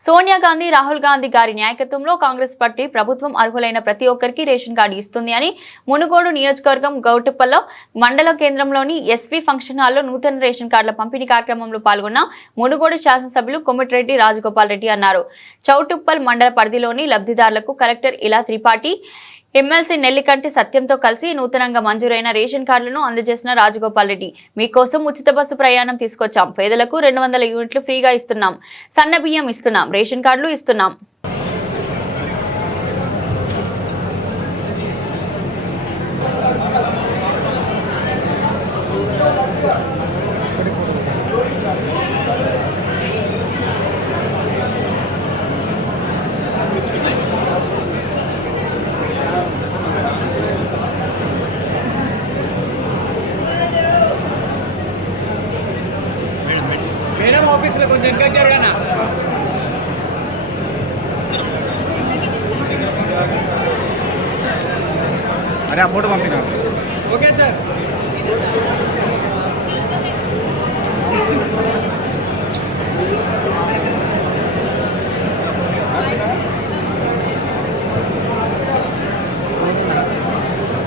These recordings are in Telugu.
సోనియా గాంధీ రాహుల్ గాంధీ గారి నాయకత్వంలో కాంగ్రెస్ పార్టీ ప్రభుత్వం అర్హులైన ప్రతి ఒక్కరికి రేషన్ కార్డు ఇస్తుంది అని మునుగోడు నియోజకవర్గం గౌటుప్పల్లో మండల కేంద్రంలోని ఎస్వి ఫంక్షన్ హాల్లో నూతన రేషన్ కార్డుల పంపిణీ కార్యక్రమంలో పాల్గొన్న మునుగోడు శాసనసభ్యులు కొమ్మిటిరెడ్డి రాజగోపాల్ రెడ్డి అన్నారు. చౌటుప్పల్ మండల పరిధిలోని లబ్ధిదారులకు కలెక్టర్ ఇలా త్రిపాఠి ఎమ్మెల్సీ నెల్లికంటి సత్యంతో కలిసి నూతనంగా మంజూరైన రేషన్ కార్డులను అందజేసిన రాజగోపాల్ రెడ్డి. మీకోసం ఉచిత బస్సు ప్రయాణం తీసుకొచ్చాం. పేదలకు రెండు వందల యూనిట్లు ఫ్రీగా ఇస్తున్నాం. సన్న బియ్యం ఇస్తున్నాం. రేషన్ కార్డులు ఇస్తున్నాం. మేడం ఆఫీస్లో కొంచెం ఇంకా జరగనా అరే ఆ ఫోటో పంపినా ఓకే సార్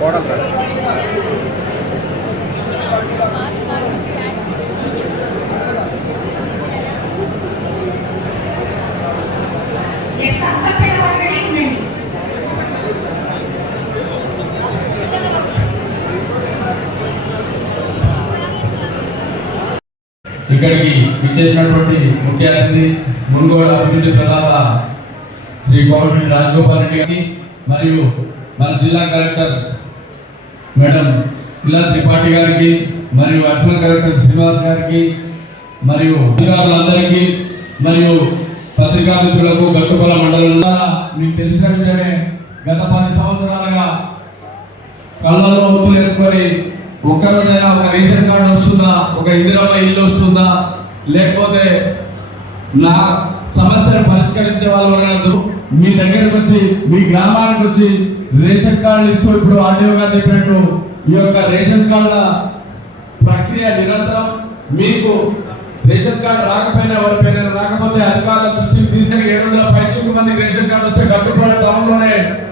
కోడలు ఇక్కడికి విచ్చేసినటువంటి ముఖ్య అతిథి మునుగోడు అభివృద్ధి ప్రదాత శ్రీ కోమటి రాజగోపాల్ రెడ్డి గారిని మరియు మన జిల్లా కలెక్టర్ మేడం ఇలా త్రిపాఠి గారికి మరియు అడిషనల్ కలెక్టర్ శ్రీనివాస్ గారికి మరియు అధికారులందరికీ మరియు పత్రికా మిత్రులకు గట్టుపల మండలంలో మీకు తెలిసిన విషయమే గత పది సంవత్సరాలుగా కళ్ళలో ఒత్తులు వేసుకొని ఒక్కరోజైనా ఒక రేషన్ కార్డు వస్తుందా? ఒక ఇందిరమ్మ ఇల్లు వస్తుందా? లేకపోతే నా సమస్యను పరిష్కరించే వాళ్ళు మీ దగ్గరకు వచ్చి మీ గ్రామానికి వచ్చి రేషన్ కార్డులు ఇస్తూ ఇప్పుడు ఆర్డీఓ గారు చెప్పినట్టు ఈ యొక్క రేషన్ కార్డుల ప్రక్రియ నిరంతరం మీకు రేషన్ కార్డు రాకపోయినా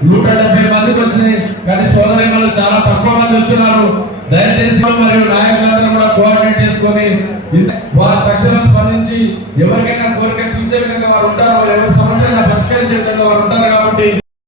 నూట డెబ్బై మందికి వచ్చినాయి. కానీ సోదరిమలు చాలా తక్కువ మంది వచ్చినారు. దయచేసి మరియు నాయకులందరూ కూడా కోఆర్డినేట్ చేసుకొని ఇంత- వారి తక్షణం స్పందించి ఎవరికైనా కోరిక తీర్చే విధంగా వారు ఉంటారు ఎవరి సమస్యలను పరిష్కరించే విధంగా వారు ఉంటారు